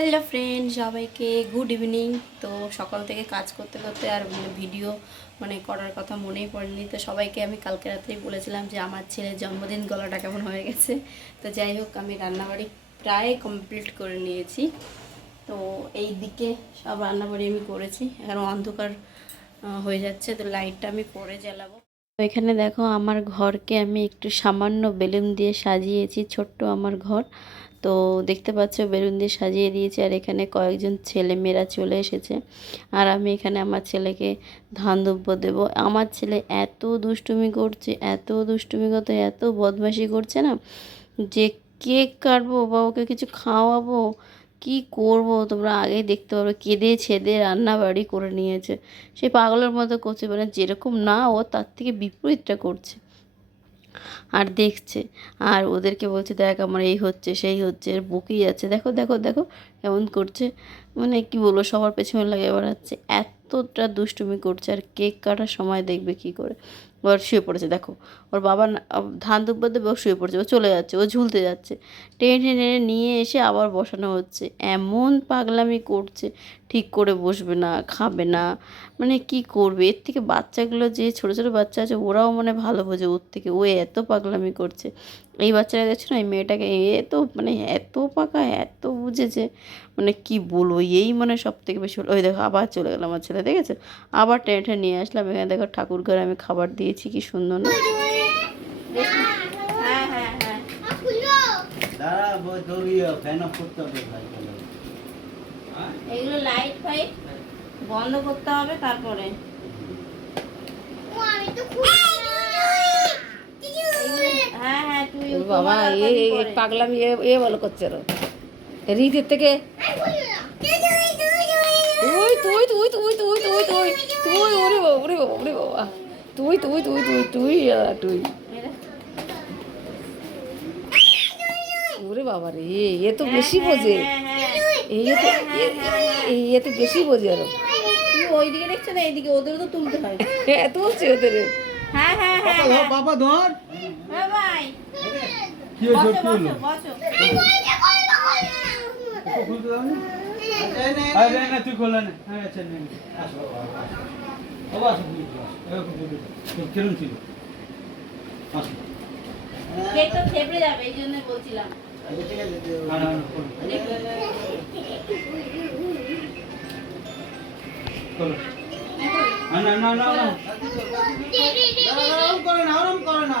Hello friend সবাইকে good evening তো সকাল থেকে কাজ করতে করতে আর মানে ভিডিও মানে করার কথা মনেই পড়েনি। তো সবাইকে আমি কালকে রাত্রেই বলেছিলাম যে আমার ছেলের জন্মদিন গলাটা কেমন হয়ে গেছে। তো যাই হোক, আমি রান্নাবাড়ি প্রায় কমপ্লিট করে নিয়েছি। তো এই দিকে সব রান্নাবাড়ি আমি করেছি। এখন অন্ধকার হয়ে যাচ্ছে, তো লাইটটা আমি পরে জ্বালাবো। তো এখানে দেখো, আমার ঘরকে আমি একটু সামান্য বেলুন দিয়ে সাজিয়েছি, ছোট্ট আমার ঘর। তো দেখতে পাচ্ছ বেলুন দিয়ে সাজিয়ে দিয়েছি, আর এখানে কয়েকজন ছেলে মেয়েরা চলে এসেছে। আর আমি এখানে আমার ছেলেকে ধান দুব্য দেবো। আমার ছেলে এত দুষ্টুমি করছে, এত দুষ্টুমি করতে, এত বদমাশি করছে না যে কেক কাটবো বা ওকে কিছু খাওয়াবো, কি করব? তোমরা আগেই দেখতে পারবে কেঁদে ছেদে রান্না বাড়ি করে নিয়েছে। সে পাগলের মতো করছে মানে যেরকম না ও তার থেকে বিপরীতটা করছে। আর দেখছে। আর ওদেরকে বলছে, দেখ আমার এই হচ্ছে, সেই হচ্ছে বকেই যাচ্ছে দেখো দেখো দেখো কেমন করছে। মানে কি বলব, সবার পেছনে লাগে বেড়াচ্ছে। এতটা দুষ্টুমি করছে, আর কেক কাটার সময় দেখবে কি করে। ওর শুয়ে পড়েছে, দেখো। ওর বাবা ধান দুব্বা দেবে, ও শুয়ে পড়েছে, ও চলে যাচ্ছে, ও ঝুলতে যাচ্ছে। টেনে টেনে নিয়ে এসে আবার বসানো হচ্ছে। এমন পাগলামি করছে, ঠিক করে বসবে না, খাবে না। মানে কি করবে? এর থেকে বাচ্চাগুলো যে ছোটো ছোটো বাচ্চা আছে, ওরাও মানে ভালো বোঝে, ওর থেকে। ও এত পাগলামি করছে। এই বাচ্চারা দেখছ না এই মেয়েটাকে এ তো মানে এত পাকা এত বুঝেছে। মানে কি বলব এই মানে সব থেকে বেশি ওই দেখো আবার চলে গেলাম আমার ছেলে দেখেছ? আবার টেনে টেনে নিয়ে আসলাম। এখানে দেখো ঠাকুর ঘরে আমি খাবার দিয়েছি কি সুন্দর না? হ্যাঁ হ্যাঁ হ্যাঁ। এগুলো লাইট ফাইট বন্ধ করতে হবে তারপরে হ্যাঁ তুই ওর বাবা এ পাগলামি এ এ বলো করছে রো রিজের থেকে তুই তুই তুই তুই তুই তুই তুই তুই ওরে বাবা ওরে বাবা ওরে বাবা। তুই তুই তুই তুই তুই তুই। ওরে বাবা রে এ তো বেশি বোঝে। হ্যাঁ হ্যাঁ এই এ তো এ- তো বেশি বোঝে আরও। তুমি ওইদিকে দেখছ না এইদিকে ওদেরও তো তুলতে হয়। এত হচ্ছে ওদের হ্যাঁ হ্যাঁ হ্যাঁ বাবা ধর, বাবা ধর। হ্যাঁ ভাই। কি হয়েছে কি হলো খুলতে দাও আরে না তুই খোলা না হ্যাঁ আচ্ছা নে নে। আসো বাবা, আসো। কিরম ছিল আসো কেক তো থেপড়ে যাবে এই জন্য বলছিলাম না না না। না না না না না আরাম করে না আরাম করে না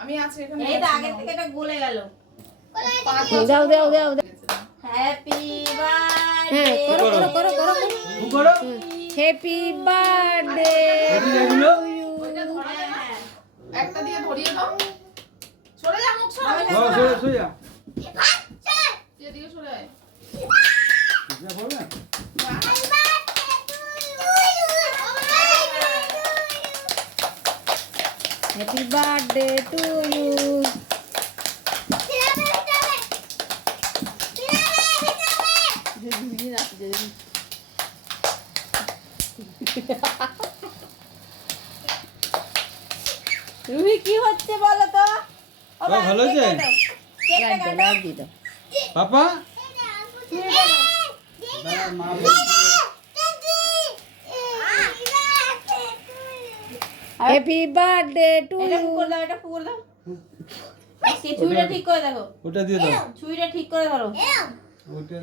আমি আছি এখানে। এই তো আগে থেকে এটা গলে গেল। দাও দাও দাও দাও। হ্যাপি হ্যাঁ করো করো করো করো করো। হ্যাপি বার্থডে একটা দিয়ে ধরিয়ে দাও। সরে যা মুখ সরা। সোয়া সোয়া এদিকে সরে আয়। যা বলবে happy birthday to you Ruhi কি হচ্ছে বলো তো ভালো আছে পাপা মা হ্যাপি বার্থডে টু এটা ফুকুর দাও এটা ফুকুর দাও। কে ছুরিটা ঠিক করে দেখো? ওটা দিয়ে দাও। ছুরিটা ঠিক করে ধরো। ওটা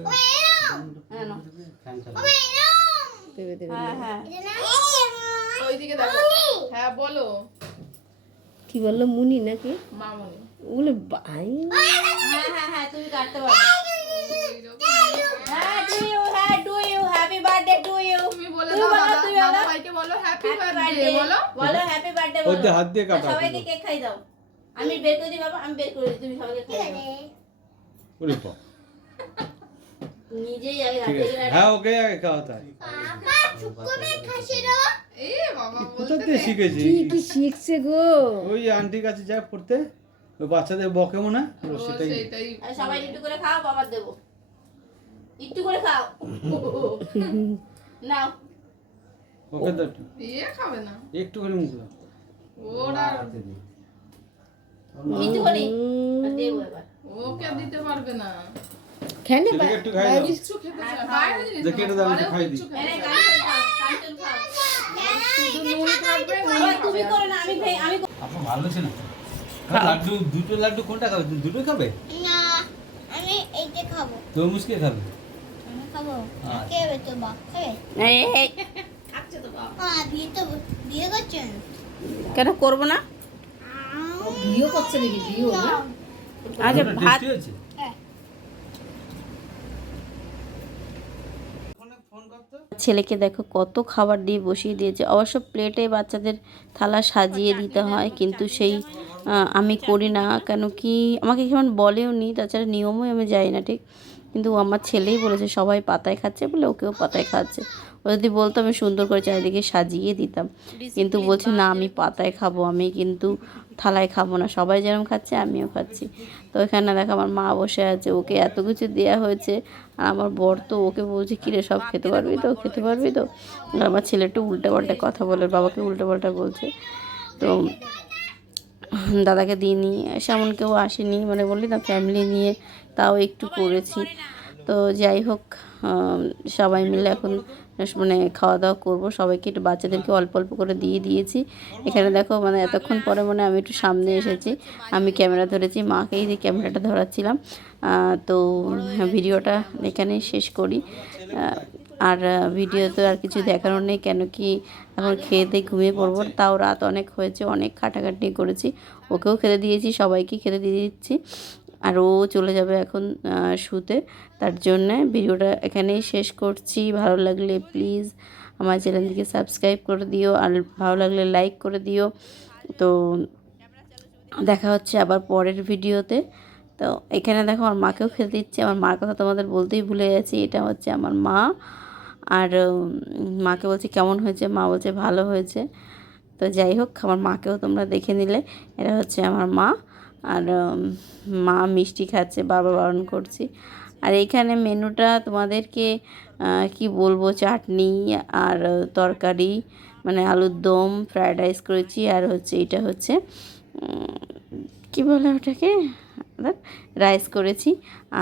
হ্যাঁ হ্যাঁ হ্যাঁ। কি বলল মুনি নাকি? বলে ভাই হ্যাঁ হ্যাঁ হ্যাঁ তুমি কাটতে পারো। হ্যাঁ টু ইউ হ্যাঁ to you happy birthday to you তুমি বলে দাও বলো, দাদা বলো। ভাইকে বলো হ্যাপি বার্থডে বলো। বলো হ্যাপি বার্থডে বলো। হাত দিয়ে কাটা সবাইকে কেক খাই দাও। আমি বের করে দিই বাবা আমি বের করে দিই তুমি সবাইকে খাই দাও। ওরে বাবা নিজেই আগে ঠিক আছে। হ্যাঁ ওকে আগে খাওয়াতে হয় এ বাবা কোথা থেকে শিখেছি? কি কি শিখছে গো? ওই আন্টির কাছে যায় পড়তে ওই বাচ্চাদের বকে মনে হয়, সেটাই। সবাই একটু করে খাও বাবার দেবো। একটু করে খাও। নাও। ওকে তো একটু। এ খাবে না? একটু করে মুখ দাও। ওরা একটু করে আর দেবো এবার। ওকে দিতে পারবে না। কেন ছেলেকে একটু খাই দাও। কিচ্ছু খেতে চায়। বাইরে জিনিস দেখি এটা দাও, একটু খাই দিই। কিচ্ছু খেতে এনে চায়। না। কাঞ্চন খাও কাঞ্চন খাও। শুধু নুন থাকবে নুন আবার তুমি করে না আমি ভে- আমি আপনার ভালো ছিল লাড্ডু দুটো লাড্ডু কোনটা খাবে? তুমি দুটো খাবে? না আমি এইটা খাব। তরমুজ কে খাবে? আমি খাব। আচ্ছা। কে হবে তো বাপ? খাবে এই, এই, খাচ্ছে তো বাবা হ্যাঁ বিয়ে তো বিয়ে করছেন? কেন করব না? বিয়ে করছে নাকি? বিয়ে না আচ্ছা। ভাত? হ্যাঁ। ছেলেকে দেখো কত খাবার দিয়ে বসিয়ে দিয়েছে। অবশ্য প্লেটে বাচ্চাদের থালা সাজিয়ে দিতে হয় কিন্তু সেই আমি করি না। কেন কি আমাকে কেমন বলেও নি তাছাড়া নিয়মও আমি যাই না ঠিক? কিন্তু আমার ছেলেই বলেছে সবাই পাতায় খাচ্ছে বলে ওকেও পাতায় খাচ্ছে ও যদি বলতো আমি সুন্দর করে চারিদিকে সাজিয়ে দিতাম। কিন্তু বলছে না আমি পাতায় খাব আমি কিন্তু থালায় খাব না সবাই যেরকম খাচ্ছে আমিও খাচ্ছি। তো এখানে দেখো আমার মা বসে আছে ওকে এত কিছু দেওয়া হয়েছে আর আমার বর তো ওকে বলছে কিরে সব খেতে পারবি তো খেতে পারবি তো? আমার ছেলে একটু উল্টে পাল্টে কথা বলে বাবাকে উল্টে পাল্টা বলছে। তো দাদাকে দিইনি সেমন কেউ আসেনি মানে বললি না ফ্যামিলি নিয়ে তাও একটু করেছি। তো যাই হোক সবাই মিলে এখন মানে খাওয়া দাওয়া করব। সবাইকে একটু বাচ্চাদেরকে অল্প অল্প করে দিয়ে দিয়েছি। এখানে দেখো মানে এতক্ষণ পরে মানে আমি একটু সামনে এসেছি। আমি ক্যামেরা ধরেছি, মাকেই যে ক্যামেরাটা ধরাচ্ছিলাম। তো ভিডিওটা এখানেই শেষ করি। আর ভিডিও তো আর কিছু দেখানোর নেই, কেন কি এখন খেয়ে দিয়ে ঘুমিয়ে পড়ব। তাও রাত অনেক হয়েছে, অনেক খাটাখাটি করেছি। ওকেও খেতে দিয়েছি, সবাইকে খেতে দিয়ে দিচ্ছি। আর ও চলে যাবে এখন শুতে। তার জন্যে ভিডিওটা এখানেই শেষ করছি। ভালো লাগলে প্লিজ আমার চ্যানেলটিকে সাবস্ক্রাইব করে দিও আর ভালো লাগলে লাইক করে দিও। তো দেখা হচ্ছে আবার পরের ভিডিওতে। তো এখানে দেখো আমার মাকেও খেতে দিচ্ছে। আমার মার কথা তোমাদের বলতেই ভুলে গেছি। এটা হচ্ছে আমার মা। আর মাকে বলছি কেমন হয়েছে? মা বলছে ভালো হয়েছে। তো যাই হোক, আমার মাকেও তোমরা দেখে নিলে। এটা হচ্ছে আমার মা। আর মা মিষ্টি খাচ্ছে, বাবা বারণ করছি। আর এইখানে মেনুটা তোমাদেরকে কি বলব, চাটনি আর তরকারি মানে আলুর দম, ফ্রায়েড রাইস করেছি। আর হচ্ছে, এটা হচ্ছে কি বলে ওটাকে? রাইস করেছি।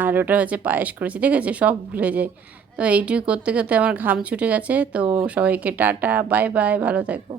আর ওটা হচ্ছে পায়েস করেছি, ঠিক আছে? সব ভুলে যাই। তো এইটুকু করতে করতে আমার ঘাম ছুটে গেছে। তো সবাইকে টাটা, বাই বাই, ভালো থেকো।